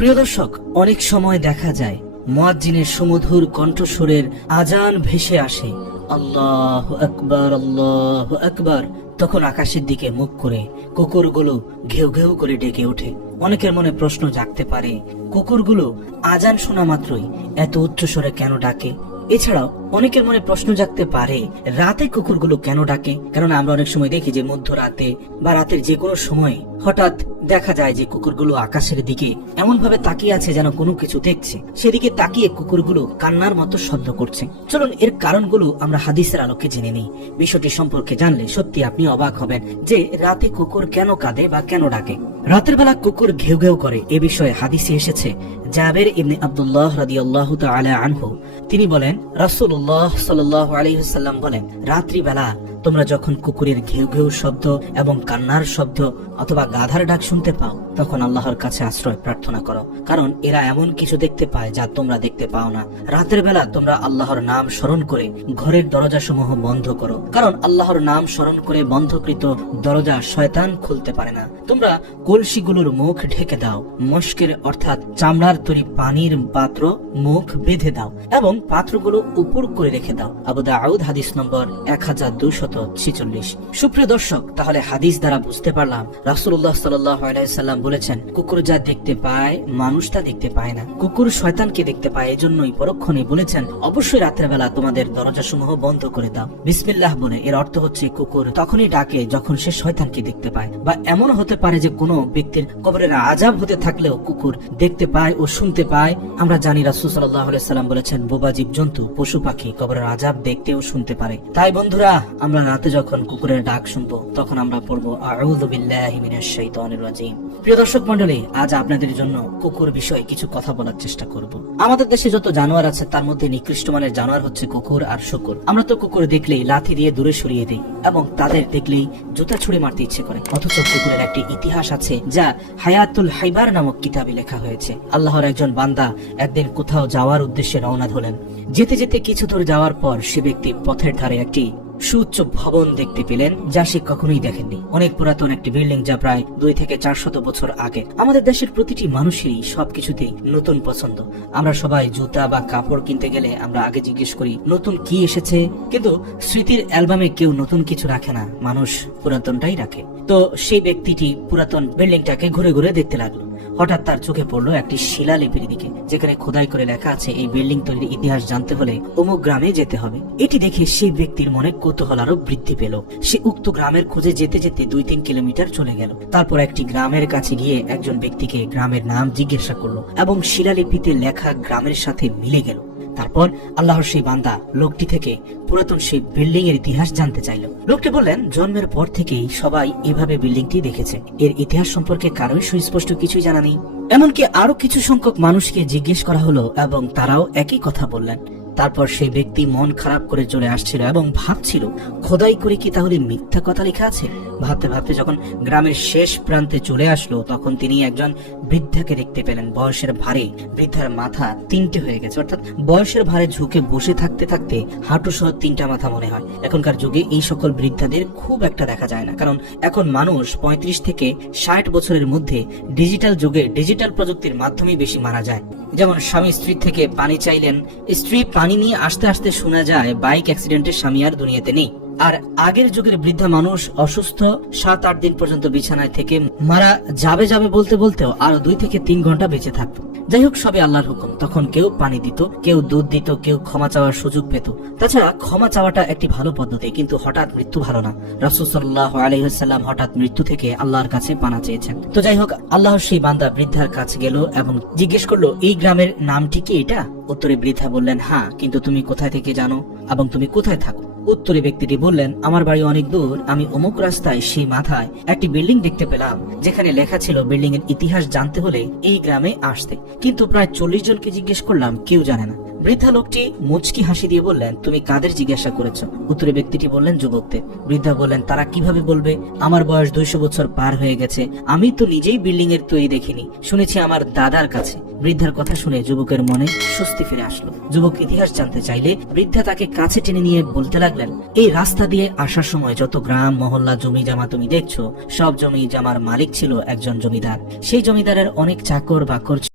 প্রিয় দর্শক, অনেক সময় দেখা যায় মুয়াজ্জিনের সুমধুর কণ্ঠস্বরের আজান ভেসে আসে, আল্লাহু আকবার, আল্লাহু আকবার। তখন আকাশের দিকে মুখ করে কুকুরগুলো ঘেউ ঘেউ করে ডেকে ওঠে। অনেকের মনে প্রশ্ন জাগতে পারে, কুকুরগুলো আজান শোনা মাত্রই এত উচ্চ স্বরে কেন ডাকে? এছাড়াও অনেকের মনে প্রশ্ন জাগতে পারে, রাতে কুকুরগুলো কেন ডাকে? কারণ আমরা অনেক সময় দেখি যে মধ্যরাতে বা রাতের যে কোনো সময় হঠাৎ দেখা যায় যে কুকুরগুলো আকাশের দিকে এমন ভাবে তাকিয়ে আছে যেন কোনো কিছু দেখছে। সেদিকে তাকিয়ে কুকুরগুলো কান্নার মতো শব্দ করছে। চলুন এর কারণগুলো আমরা হাদিসের আলোকে জেনে নিই। বিষয়টি সম্পর্কে জানলে সত্যি আপনি অবাক হবেন যে রাতে কুকুর কেন কাঁদে বা কেন ডাকে। রাতের বেলা কুকুর ঘেউ ঘেউ করে এ বিষয়ে হাদিসে এসেছে। জাবের ইবনে আব্দুল্লাহ রাদিয়াল্লাহু তাআলা আনহু তিনি বলেন, রাসূলুল্লাহ সাল্লাল্লাহু আলাইহি ওয়াসাল্লাম বলেন, রাত্রি বেলা তোমরা যখন কুকুরের ঘেউ ঘেউ শব্দ এবং কান্নার শব্দ অথবা গাধার ডাক শুনতে পাও, তখন আল্লাহর কাছে আশ্রয় প্রার্থনা করো, কারণ এরা এমন কিছু দেখতে পায় যা তোমরা দেখতে পাও না। রাতের বেলা তোমরা আল্লাহর নাম স্মরণ করে ঘরের দরজাসমূহ বন্ধ করো, কারণ আল্লাহর নাম স্মরণ করে বন্ধকৃত দরজা শয়তান খুলতে পারে না। তোমরা কলসিগুলোর মুখ ঢেকে দাও, মস্কের অর্থাৎ চামড়ার তৈরি পানির পাত্র মুখ বেঁধে দাও এবং পাত্রগুলো উপর করে রেখে দাও। আবু দাউদ হাদিস নম্বর 1246। সুপ্রিয় দর্শক, তাহলে হাদিস দ্বারা বুঝতে পারলাম রাসূলুল্লাহ সাল্লাল্লাহু আলাইহি সাল্লাম বলেছেন, কুকুর যা দেখতে পায় মানুষ তা দেখতে পায় না। কুকুর শয়তানকে দেখতে পায়, এজন্যই পরক্ষণে বলেছেন অবশ্যই রাতের বেলা তোমাদের দরজাসমূহ বন্ধ করে দাও বিসমিল্লাহ বলে। এর অর্থ হচ্ছে কুকুর তখনই ডাকে যখন সে শয়তানকে দেখতে পায়। বা এমন হতে পারে যে কোনো ব্যক্তির কবরের আযাব হতে থাকলেও কুকুর দেখতে পায় ও শুনতে পায়। আমরা জানি রাসূল সাল্লাল্লাহু আলাইহি সাল্লাম বলেছেন, বোবা জীবজন্তু পশু পাখি কবরের আযাব দেখতে ও শুনতে পারে। তাই বন্ধুরা, আমরা রাতে যখন কুকুরের ডাক শুনবো তখন আমরা পড়বো আউযু বিল্লাহি মিনাশ শাইতানির রাজিম। প্রিয় দর্শক মণ্ডলী, আজ আপনাদের জন্য কুকুর বিষয়ে কিছু কথা বলার চেষ্টা করব। আমাদের দেশে যত জানোয়ার আছে তার মধ্যে নিকৃষ্ট মানের জানোয়ার হচ্ছে কুকুর আর শূকর। আমরা তো কুকুর দেখলেই লাথি দিয়ে দূরে সরিয়ে দিই এবং তাদের দেখলেই জুতা ছুঁড়ে মারতে ইচ্ছে করে। অথচ কুকুরের একটি ইতিহাস আছে যা হায়াতুল হাইবার নামক কিতাবে লেখা হয়েছে। আল্লাহর একজন বান্দা একদিন কোথাও যাওয়ার উদ্দেশ্যে রওনা হলেন। যেতে যেতে কিছু দূর যাওয়ার পর সে ব্যক্তি পথের ধারে একটি সুউচ্চ ভবন দেখতে পেলেন যা সে কখনোই দেখেননি। অনেক পুরাতন একটি বিল্ডিং, যা প্রায় 2 থেকে 400 বছর আগে। আমাদের দেশের প্রতিটি মানুষেরই সবকিছুতেই নতুন পছন্দ। আমরা সবাই জুতা বা কাপড় কিনতে গেলে আমরা আগে জিজ্ঞেস করি নতুন কি এসেছে, কিন্তু স্মৃতির অ্যালবামে কেউ নতুন কিছু রাখে না, মানুষ পুরাতনটাই রাখে। তো সেই ব্যক্তিটি পুরাতন বিল্ডিংটাকে ঘুরে ঘুরে দেখতে লাগলো। হঠাৎ তার চোখে পড়লো একটি শিলালিপির দিকে, যেখানে খোদাই করে লেখা আছে, এই বিল্ডিং তৈরির ইতিহাস জানতে হলে অমুক গ্রামে যেতে হবে। এটি দেখে সেই ব্যক্তির মনে কৌতূহল আরো বৃদ্ধি পেল। সে উক্ত গ্রামের খোঁজে যেতে যেতে 2-3 কিলোমিটার চলে গেল। তারপর একটি গ্রামের কাছে গিয়ে একজন ব্যক্তিকে গ্রামের নাম জিজ্ঞাসা করলো এবং শিলালিপিতে লেখা গ্রামের সাথে মিলে গেল। তারপর আল্লাহর সেই বান্দা লোকটি থেকে পুরাতন সেই বিল্ডিং এর ইতিহাস জানতে চাইল। লোকটি বললেন, জন্মের পর থেকেই সবাই এভাবে বিল্ডিংটি দেখেছে, এর ইতিহাস সম্পর্কে কারোই সুস্পষ্ট কিছুই জানা নেই। এমনকি আরো কিছু সংখ্যক মানুষকে জিজ্ঞেস করা হলো এবং তারাও একই কথা বললেন। তারপর সেই ব্যক্তি মন খারাপ করে চলে আসছিল এবং ভাবছিল, খোদাই করে কি তাহলে মিথ্যা কথা লেখা আছে? ভাবতে ভাবতে যখন গ্রামের শেষ প্রান্তে চলে আসলো, তখন তিনি একজন বৃদ্ধাকে দেখতে পেলেন। বয়সের ভারে বৃদ্ধার মাথা 3টে হয়ে গেছে, অর্থাৎ বয়সের ভারে ঝুঁকে বসে থাকতে থাকতে হাঁটু সহ 3টা মাথা মনে হয়। এখনকার যুগে এই সকল বৃদ্ধাদের খুব একটা দেখা যায় না, কারণ এখন মানুষ 35 থেকে 60 বছরের মধ্যে ডিজিটাল যুগে ডিজিটাল প্রযুক্তির মাধ্যমে বেশি মারা যায়। যেমন স্বামী স্ত্রীর থেকে পানি চাইলেন, স্ত্রী পানি নিয়ে আসতে আসতে শোনা যায় বাইক অ্যাক্সিডেন্টে স্বামী আর দুনিয়াতে নেই। আর আগের যুগের বৃদ্ধা মানুষ অসুস্থ 7-8 দিন পর্যন্ত বিছানায় থেকে মারা যাবে বলতে বলতেও আরো 2 থেকে 3 ঘন্টা বেঁচে থাকতো। যাই হোক, সবই আল্লাহর হুকুম। তখন কেউ পানি দিত, কেউ দুধ দিত, কেউ ক্ষমা চাওয়ার সুযোগ পেত। তাছাড়া ক্ষমা চাওয়াটা একটি ভালো পদ্ধতি, কিন্তু হঠাৎ মৃত্যু ভালো না। রাসূল সাল্লাল্লাহু আলাইহি ওয়াসাল্লাম হঠাৎ মৃত্যু থেকে আল্লাহর কাছে পানা চেয়েছেন। তো যাই হোক, আল্লাহর সেই বান্দা বৃদ্ধার কাছে গেল এবং জিজ্ঞেস করলো, এই গ্রামের নামটি কি এটা? উত্তরে বৃদ্ধা বললেন, হ্যাঁ, কিন্তু তুমি কোথায় থেকে জানো এবং তুমি কোথায় থাকো? উত্তরে ব্যক্তিটি বললেন, আমার বাড়ি অনেক দূর, আমি অমুক রাস্তায় সেই মাথায় একটি বিল্ডিং দেখতে পেলাম যেখানে লেখা ছিল বিল্ডিং এর ইতিহাস জানতে হলে এই গ্রামে আসতে, কিন্তু প্রায় 40 জনকে জিজ্ঞেস করলাম, কেউ জানে না। বৃদ্ধা লোকটি মুচকি হাসি দিয়ে বললেন, তুমি কাদের জিজ্ঞাসা করেছো? উত্তরে ব্যক্তিটি বললেন, যুবকদের। বৃদ্ধা বললেন, তারা কিভাবে বলবে? আমার বয়স 200 বছর পার হয়ে গেছে, আমি তো নিজেই বিল্ডিং এর তৈরি দেখিনি, শুনেছি আমার দাদার কাছে। বৃদ্ধার কথা শুনে যুবকের মনে স্বস্তি ফিরে আসলো। যুবক ইতিহাস জানতে চাইলে বৃদ্ধা তাকে কাছে টেনে নিয়ে বলতে লাগলেন, এই রাস্তা দিয়ে আসার সময় যত গ্রাম মহল্লা জমি জামা তুমি দেখছো, সব জমি জামার মালিক ছিল একজন জমিদার। সেই জমিদারের অনেক চাকর বাকর